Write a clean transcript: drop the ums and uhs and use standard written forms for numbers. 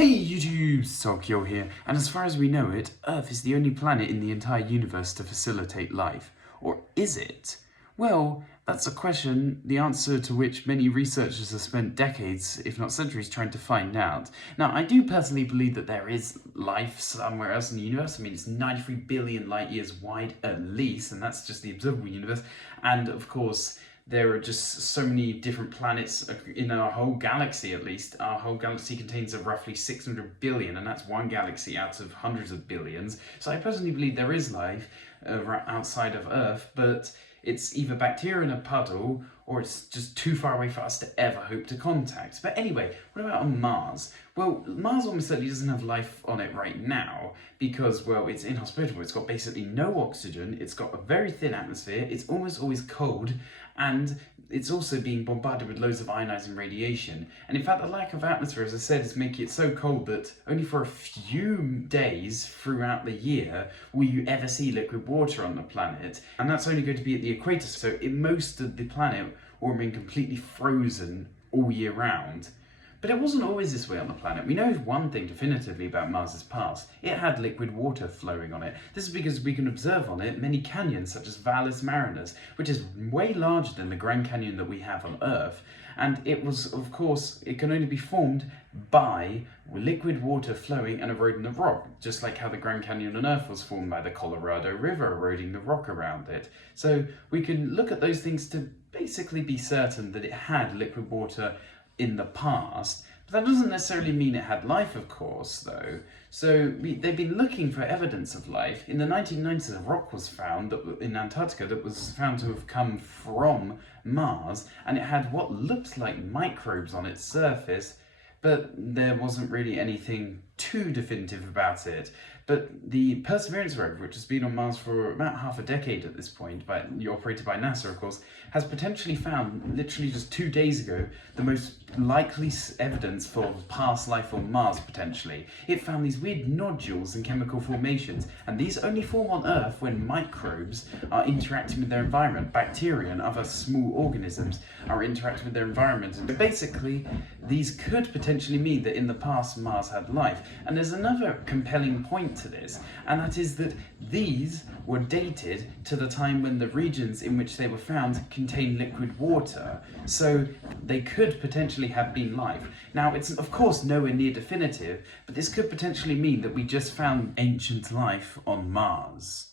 Hey YouTube, Sokyo here, and as far as we know it, Earth is the only planet in the entire universe to facilitate life. Or is it? Well, that's a question, the answer to which many researchers have spent decades, if not centuries, trying to find out. Now, I do personally believe that there is life somewhere else in the universe. I mean, it's 93 billion light years wide at least, and that's just the observable universe. And of course, there are just so many different planets in our whole galaxy, at least. Our whole galaxy contains roughly 600 billion, and that's one galaxy out of hundreds of billions. So I personally believe there is life outside of Earth, but it's either bacteria in a puddle or it's just too far away for us to ever hope to contact. But anyway, what about on Mars? Well, Mars almost certainly doesn't have life on it right now because, well, it's inhospitable. It's got basically no oxygen, it's got a very thin atmosphere, it's almost always cold, and it's also being bombarded with loads of ionizing radiation. And in fact, the lack of atmosphere, as I said, is making it so cold that only for a few days throughout the year will you ever see liquid water on the planet. And that's only going to be at the equator, so most of the planet will remain completely frozen all year round. But it wasn't always this way on the planet. We know one thing definitively about Mars's past. It had liquid water flowing on it. This is because we can observe on it many canyons such as Valles Marineris, which is way larger than the Grand Canyon that we have on Earth. And it was, of course, it can only be formed by liquid water flowing and eroding the rock, just like how the Grand Canyon on Earth was formed by the Colorado River eroding the rock around it. So we can look at those things to basically be certain that it had liquid water in the past, but that doesn't necessarily mean it had life, of course, though. So they've been looking for evidence of life. In the 1990s, a rock was found in Antarctica that was found to have come from Mars, and it had what looked like microbes on its surface, but there wasn't really anything too definitive about it. But the Perseverance rover, which has been on Mars for about half a decade at this point, operated by NASA, of course, has potentially found, literally just 2 days ago, the most likely evidence for past life on Mars, potentially. It found these weird nodules and chemical formations, and these only form on Earth when microbes are interacting with their environment. Bacteria and other small organisms are interacting with their environment. And basically, these could potentially mean that in the past Mars had life. And there's another compelling point to this, and that is that these were dated to the time when the regions in which they were found contained liquid water, so they could potentially have been life. Now, it's of course nowhere near definitive, but this could potentially mean that we just found ancient life on Mars.